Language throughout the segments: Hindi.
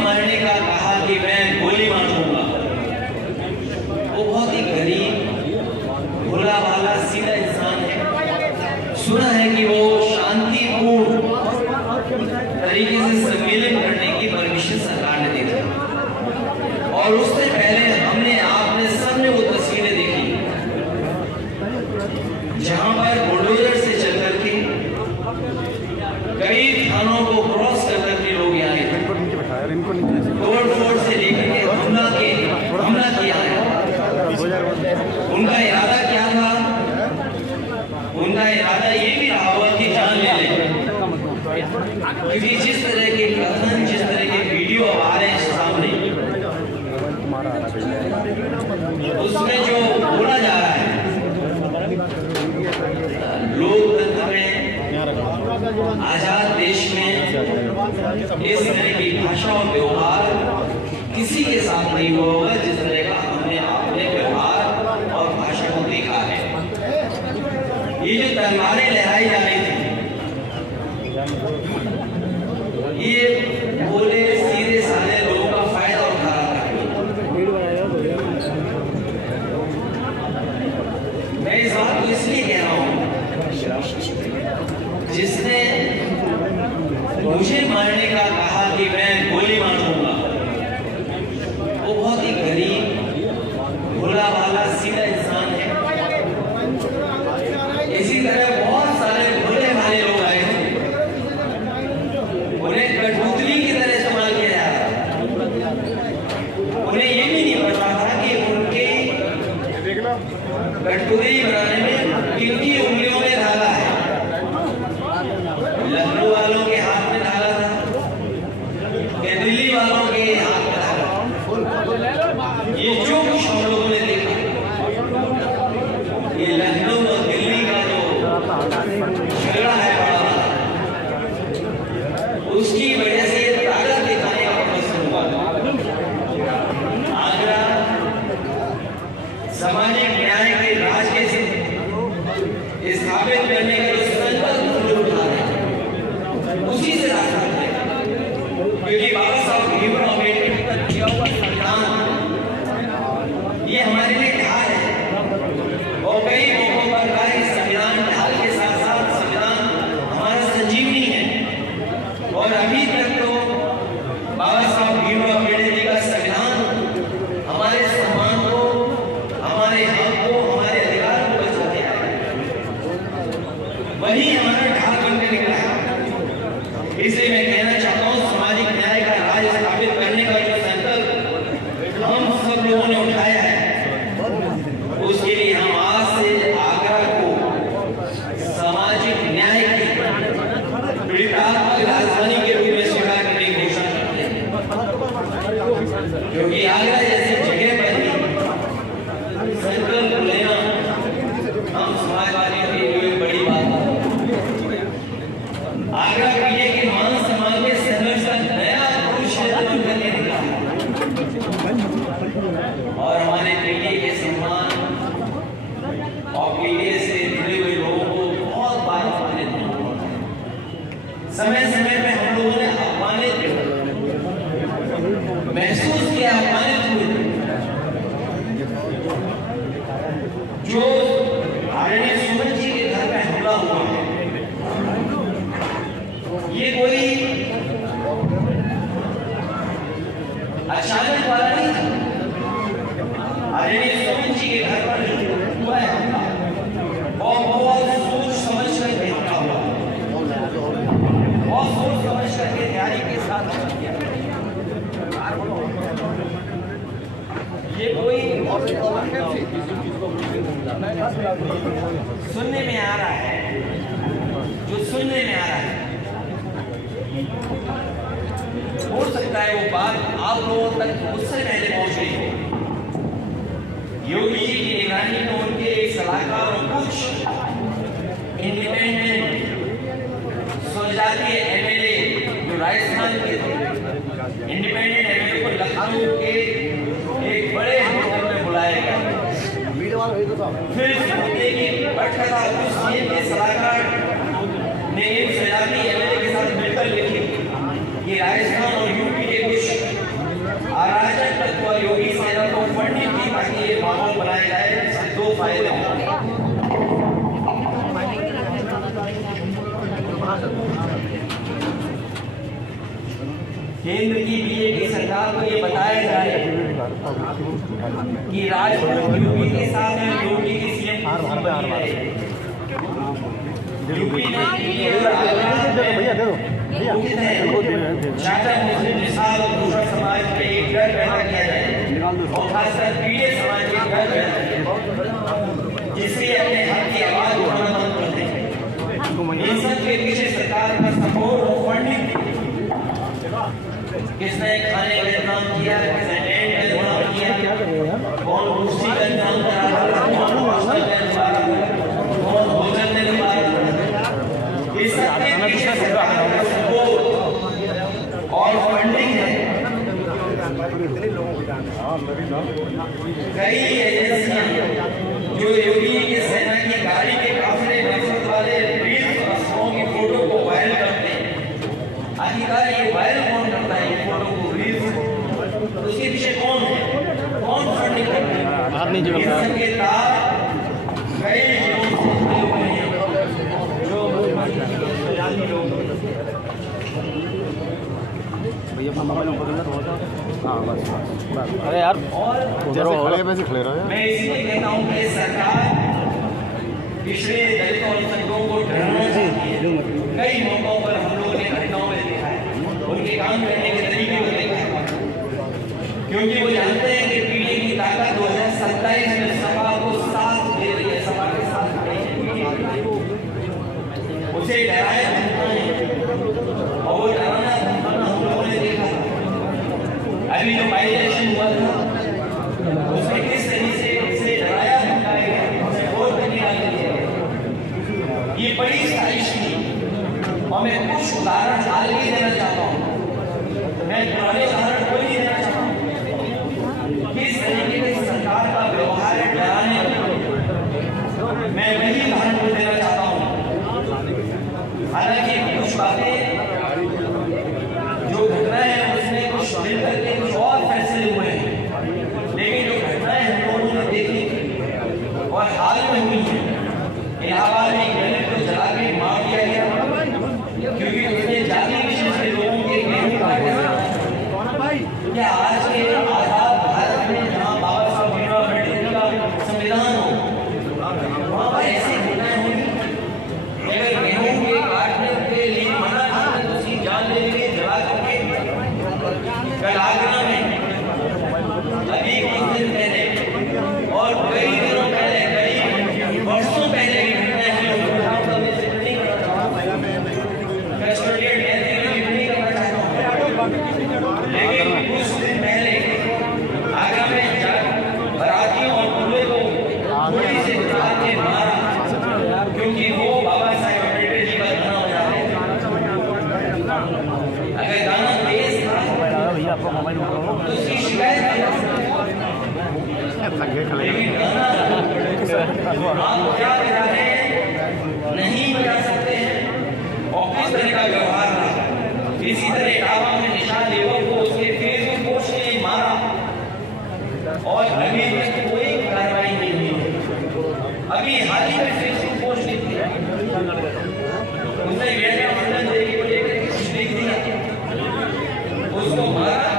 मारने का कहा कि मैं गोली मार दूंगा। वो बहुत ही गरीब भोला भाला सीधा इंसान है। सुना है कि वो शांतिपूर्ण तरीके से सम्मेलन करने की परमिशन सरकार ने दी थी और उससे पहले आपने सबने वो तस्वीरें देखी जहां पर बुलडोजर से चल करके कई थानों को क्रॉस कर करके लोग यहाँ आए, तोड़ फोड़ से लेकर के हमला किया है। उनका इरादा क्या था? उनका इरादा ये भी रहा होगा कि जान ले लें, क्योंकि जिस तरह के कथन, जिस तरह के वीडियो आ रहे हैं सामने, उसमें जो बोला जा रहा है लोकतंत्र में, आजाद देश में इस तरह की भाषा और व्यवहार किसी के साथ नहीं हुआ होगा जिस तरह का हमने अपने व्यवहार और भाषा को देखा है। ये जो तलवारें लहराई जा रही थी, ये बोले सीधे साधे लोगों का फायदा उठा रहा था। मैं इस बात को इसलिए कह रहा हूं, जिसने मुझे मारने का कहा कि मैं गोली मार दूंगा, वो बहुत ही गरीब भोला भाला सीधा इंसान है। इसी तरह बहुत सारे भोले भाले लोग आए थे, उन्हें कठपुतली की तरह इस्तेमाल किया जा रहा था। उन्हें ये भी नहीं पता था कि उनके कठपुतली बनाने में किनकी उंगलियों में धागा है। लखनऊ वालों के हाथ में धागा था कि दिल्ली वालों के हाथ में धागा। ये जो कुछ हम लोगों ने देखा, ये लखनऊ और दिल्ली का जो झगड़ा है बड़ा, उसकी वजह से ये ताकत दिखाने का प्रश्न हुआ। आगरा सामाजिक न्याय के राज के स्थापित करने का जो संकल्प उठा रहे हैं, उसी से रास्ता मिलेगा, क्योंकि बाबा साहब भीमराव अम्बेडकर का दिया हुआ संविधान ये हमारे लिए ढाल है। और कई मौकों पर संविधान ढाल के साथ साथ संविधान हमारा संजीवनी है। और अभी तक तो बाबा साहब भीमराव अम्बेडकर जी का संविधान हमारे सम्मान को, हमारे हक को, हमारे अधिकार को बचाते आए, वही हमारा ढाल बनकर निकला है। इसलिए मैं कहना चाहता हूँ, सामाजिक न्याय का राज स्थापित करने का जो संकल्प हम सब लोगों ने उठाया है, उसके लिए हम आज से आगरा को सामाजिक न्याय की पीड़ितात्मक राजधानी के रूप में स्वीकार करने की घोषणा करते हैं, क्योंकि आगरा जैसी जगह पर ही संकल्प लेना हम समाजवादियों के लिए बड़ी बात है। आगरा पीढ़ी के मान सम्मान के संघर्ष का नया कुरुक्षेत्र बनकर निकला और हमारे पीढ़ी के सम्मान और पीढ़ी से जुड़े हुए लोगों को बहुत बार अपमानित हुआ। समय समय पे हम लोगों ने अपमानित महसूस किया, अपमानित हुए। जो आदरणीय सुमन जी के घर में हमला हुआ है, ये कोई अचानक वाला नहीं था। आदरणीय सुमन जी के घर पर हुआ है हमला, और बहुत सोच समझ कर हमला हुआ, बहुत सोच समझ करके तैयारी के साथ हमला किया। ये कोई सुनने में आ रहा है, जो सुनने में आ रहा है, हो सकता है वो बात आप लोगों तक उससे पहले पहुंच गई हो। योगी जी की निगरानी में उनके एक सलाहकार और कुछ इंडिपेंडेंट स्वजातीय एमएलए जो राजस्थान के थे, इंडिपेंडेंट एमएलए को लखनऊ के एक बड़े होटल में बुलाया गया। फिर पटकथा उस सीएम के सलाहकार ने इन स्वजातीय एमएलए के साथ मिलकर लिखी कि राजस्थान और यूपी के कुछ केंद्र की बीजेपी सरकार को ये बताया जाए कि राजपूत यूपी के साथ में यूपी की सीएम यूपी में चाचा मुस्लिम निसाल और दूसरा समाज में एक डर पैदा किया जाए और खासकर पीड़ित समाज के डर पैदा किया जिससे अपने हक की आवाज उठाना बंद कर दें। इन सब के पीछे सरकार का सपोर्ट और फंडिंग किसने खाने का इंतजाम किया, किसने टेंट का इंतजाम किया, कौन कुर्सी का इंतजाम करा, कौन हॉस्टल का इंतजाम करा, कौन भोजन का इंतजाम करा, इस सब के पीछे सरकार का सपोर्ट और फंडिंग है। कई एजेंसियां जो योगी के सेना की गाड़ी के काफिले नफरत वाले रील्स और अफवाहों की फोटो को वायरल करते हैं। आखिरकार ये वायरल कौन करता है, ये फोटो को, रील्स को? उसके पीछे कौन है, कौन फंडिंग करता है? इन सबके तार कई लोगों से जुड़े हुए हैं जो जाति लोग। अरे यार मैं इसलिए कहता हूँ कि सरकार पिछड़े दलित और संघों को डराना चाहती है। कई मौकों पर हम लोगों ने घटनाओं में देखा है, उनके काम करने के तरीके को देखा है, क्योंकि वो जानते हैं कि पीढ़ी की ताकत 2027 में सपा को साथ दे रही है, सपा के साथ खड़े हैं। उसे डराया धमकाए और वो डराना धमकाना हम लोगों ने देखा। अभी जो बाइलेक्शन हुआ था उसमें किस तरीके से डराया धमकाया गया, उसे वोट नहीं डालने दिया गया। ये बड़ी साजिश थी और मैं कुछ उदाहरण हाल ही देना चाहता हूँ। मैं पुराने उदाहरण कोई नहीं देना चाहता हूँ। किस तरीके से सरकार का व्यवहार है डराने का, मैं वही उदाहरण को देना चाहता हूँ। हालांकि कुछ बातें जो घटना है उसमें कुछ मिलकर के कुछ और फैसले हुए हैं, लेकिन जो घटनाएं हम लोगों ने देखी और हाल में हुई है, इलाहाबाद में एक दलित को जला के मार दिया गया क्योंकि उसने जाति विशेष के लोगों के गेहूं काटे। क्या आज के आजाद भारत में जहाँ बाबा साहब भीमराव अम्बेडकर का संविधान हो, वहाँ पर ऐसी घटनाएं होंगी? अगर गेहूं के काटने के लिए मना करते तो उसकी जान ले लिए जला करके। कल आगरा में अभी कुछ दिन पहले और कई दिनों पहले, कई वर्षों पहले की घटनाएं हुई, उनका मैं जिक्र नहीं करना चाहता, कस्टोडियन डेथ की जिक्र नहीं करना चाहता हूँ। लेकिन कुछ दिन पहले आगरा में बरातियों और दूल्हे को गोली से उठा के मारा क्योंकि वो बाबा साहेब अम्बेडकर जी का गाना बजा रहे थे। अगर गाना तेज था तो उसकी शिकायत कर सकते, लेकिन गाना आप क्या बजा रहे हैं नहीं बजा सकते हैं। और किस तरह का व्यवहार रहा, इसी तरह इटावा में निशान लेवर को उसके फेसबुक पोस्ट के लिए मारा और अभी तक कोई कार्रवाई नहीं हुई। अभी हाल ही में फेसबुक पोस्ट लिख दिया, उसने विवेकानंद देवी को लेकर कुछ लिख दिया, उसको मारा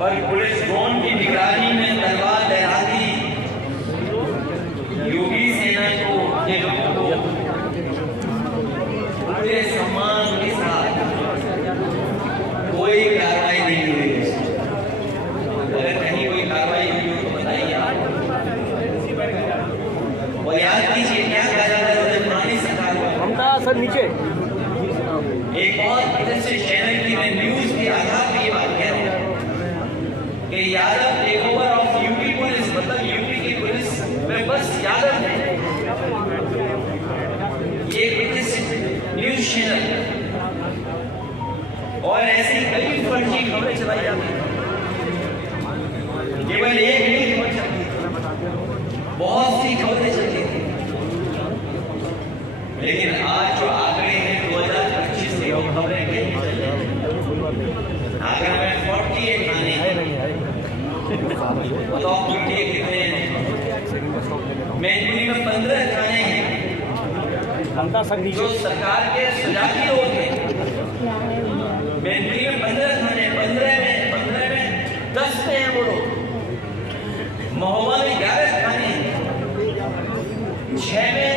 पर पुलिस ड्रोन की निगरानी में तलवार लहराती योगी सेना को के लोगों को पूरे सम्मान के साथ कोई कार्रवाई नहीं हुई। अगर कहीं कोई कार्रवाई हुई हो तो बताइए आप। और याद कीजिए क्या कहा जाता है पुरानी सरकार को। सर नीचे एक और प्रतिष्ठित चैनल की मैं न्यूज के आधार पर ये बात कह रहा हूं कि Yadav take over of UP police, मतलब यूपी की पुलिस में बस यादव है। ये प्रतिष्ठित न्यूज चैनल और ऐसी कई फर्जी खबरें चलाई जाती हैं। केवल एक नहीं खबर चलती, बहुत सी खबरें चलती थी। लेकिन आज जो आंकड़े हैं 2025 से वो खबरें कहीं चल रही हैं। आगरा में 48 थाने हैं, बताओ कितने हैं? मैनपुरी में 15 थाने हैं जो सरकार के सुजाती लोग हैं। मैनपुरी में 15 थाने, 15 में 10 पे हैं वो लोग। महोबा में 11 थाने हैं, 6 में